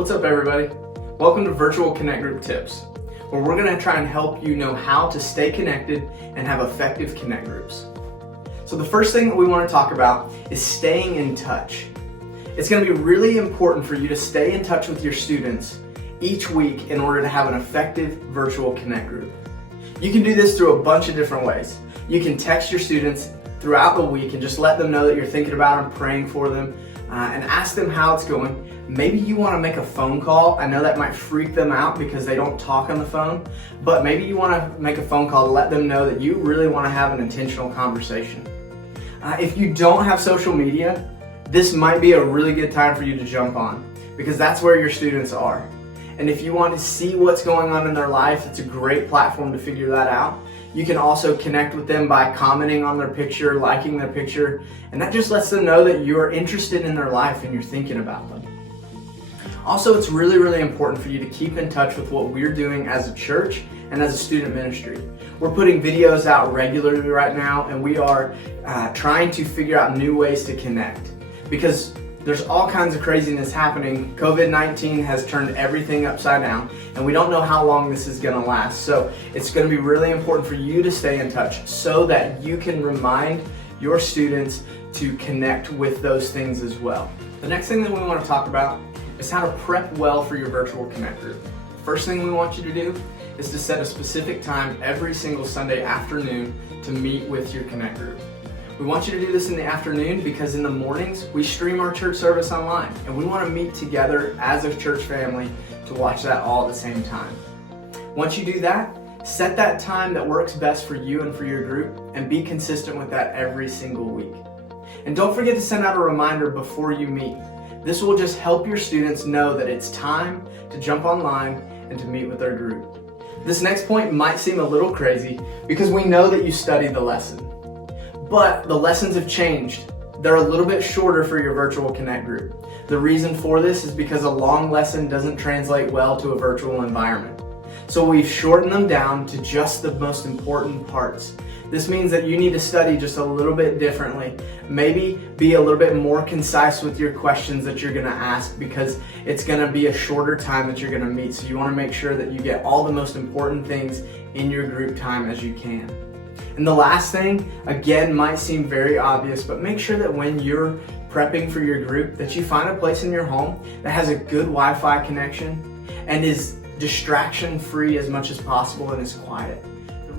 What's up, everybody? Welcome to Virtual Connect Group Tips, where we're going to try and help you know how to stay connected and have effective connect groups. So the first thing that we want to talk about is staying in touch. It's going to be really important for you to stay in touch with your students each week in order to have an effective virtual connect group. You can do this through a bunch of different ways. You can text your students throughout the week and just let them know that you're thinking about them, praying for them, and ask them how it's going. Maybe you want to make a phone call. I know that might freak them out because they don't talk on the phone, but maybe you want to make a phone call to let them know that you really want to have an intentional conversation. If you don't have social media, this might be a really good time for you to jump on because that's where your students are. And if you want to see what's going on in their life, it's a great platform to figure that out. You can also connect with them by commenting on their picture, liking their picture, and that just lets them know that you're interested in their life and you're thinking about them. Also, it's really, really important for you to keep in touch with what we're doing as a church and as a student ministry. We're putting videos out regularly right now, and we are trying to figure out new ways to connect because there's all kinds of craziness happening. COVID-19 has turned everything upside down, and we don't know how long this is going to last. So it's going to be really important for you to stay in touch so that you can remind your students to connect with those things as well. The next thing that we want to talk about is how to prep well for your virtual connect group. First thing we want you to do is to set a specific time every single Sunday afternoon to meet with your connect group. We want you to do this in the afternoon because in the mornings we stream our church service online, and we want to meet together as a church family to watch that all at the same time. Once you do that, set that time that works best for you and for your group and be consistent with that every single week. And don't forget to send out a reminder before you meet. This will just help your students know that it's time to jump online and to meet with their group. This next point might seem a little crazy because we know that you studied the lesson. But the lessons have changed. They're a little bit shorter for your virtual connect group. The reason for this is because a long lesson doesn't translate well to a virtual environment. So we've shortened them down to just the most important parts. This means that you need to study just a little bit differently. Maybe be a little bit more concise with your questions that you're going to ask because it's going to be a shorter time that you're going to meet. So you want to make sure that you get all the most important things in your group time as you can. And the last thing, again, might seem very obvious, but make sure that when you're prepping for your group that you find a place in your home that has a good Wi-Fi connection and is distraction-free as much as possible and is quiet.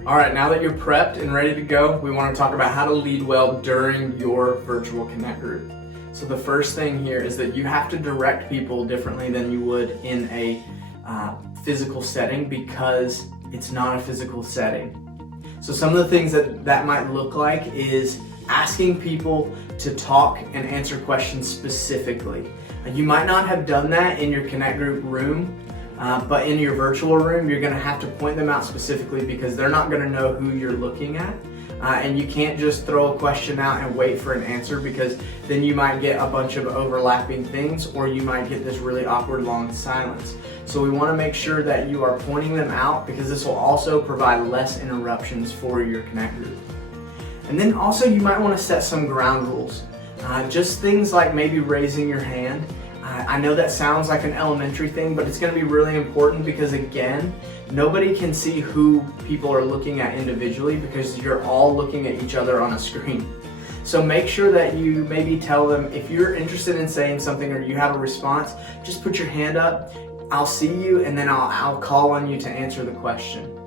All right, now that you're prepped and ready to go, we want to talk about how to lead well during your virtual connect group. So the first thing here is that you have to direct people differently than you would in a physical setting because it's not a physical setting. So some of the things that might look like is asking people to talk and answer questions specifically. You might not have done that in your connect group room, but in your virtual room, you're going to have to point them out specifically because they're not going to know who you're looking at. And you can't just throw a question out and wait for an answer because then you might get a bunch of overlapping things or you might get this really awkward long silence. So we want to make sure that you are pointing them out because this will also provide less interruptions for your connect group. And then also you might want to set some ground rules. Just things like maybe raising your hand. I know that sounds like an elementary thing, but it's going to be really important because again, nobody can see who people are looking at individually because you're all looking at each other on a screen. So make sure that you maybe tell them if you're interested in saying something or you have a response, just put your hand up. I'll see you and then I'll call on you to answer the question.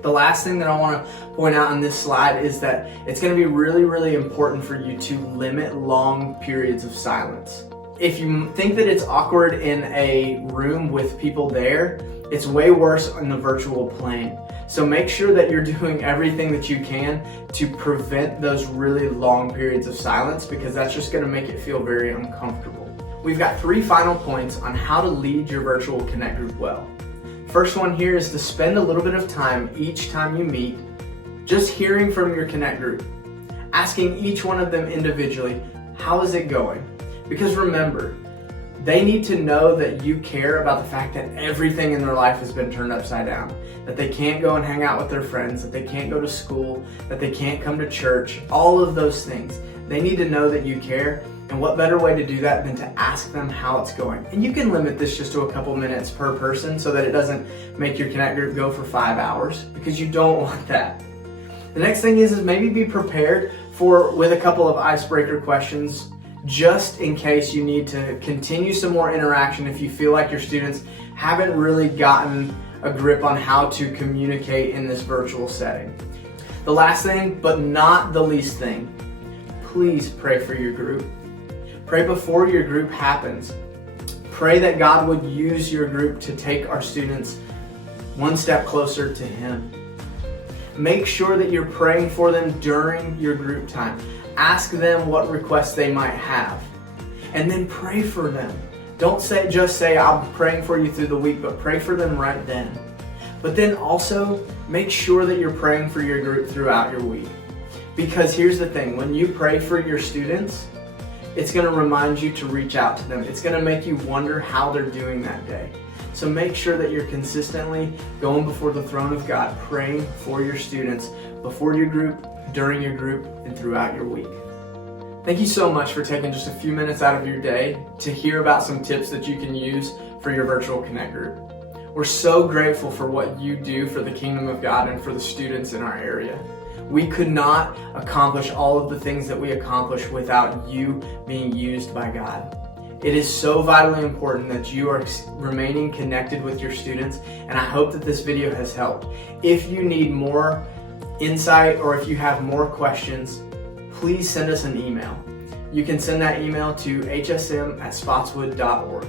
The last thing that I want to point out on this slide is that it's going to be really, really important for you to limit long periods of silence. If you think that it's awkward in a room with people there, it's way worse on the virtual plane. So make sure that you're doing everything that you can to prevent those really long periods of silence because that's just going to make it feel very uncomfortable. We've got 3 final points on how to lead your virtual connect group well. First one here is to spend a little bit of time each time you meet just hearing from your connect group, asking each one of them individually, how is it going? Because remember, they need to know that you care about the fact that everything in their life has been turned upside down, that they can't go and hang out with their friends, that they can't go to school, that they can't come to church, all of those things. They need to know that you care, and what better way to do that than to ask them how it's going. And you can limit this just to a couple minutes per person so that it doesn't make your Connect group go for 5 hours, because you don't want that. The next thing is maybe be prepared with a couple of icebreaker questions just in case you need to continue some more interaction if you feel like your students haven't really gotten a grip on how to communicate in this virtual setting. The last thing, but not the least thing, please pray for your group. Pray before your group happens. Pray that God would use your group to take our students one step closer to Him. Make sure that you're praying for them during your group time. Ask them what requests they might have, and then pray for them. Don't just say, I'm praying for you through the week, but pray for them right then. But then also make sure that you're praying for your group throughout your week. Because here's the thing, when you pray for your students, it's going to remind you to reach out to them. It's going to make you wonder how they're doing that day. So make sure that you're consistently going before the throne of God, praying for your students before your group, during your group, and throughout your week. Thank you so much for taking just a few minutes out of your day to hear about some tips that you can use for your virtual Connect group. We're so grateful for what you do for the kingdom of God and for the students in our area. We could not accomplish all of the things that we accomplish without you being used by God. It is so vitally important that you are remaining connected with your students, and I hope that this video has helped. If you need more insight or if you have more questions, please send us an email. You can send that email to hsm@spotswood.org.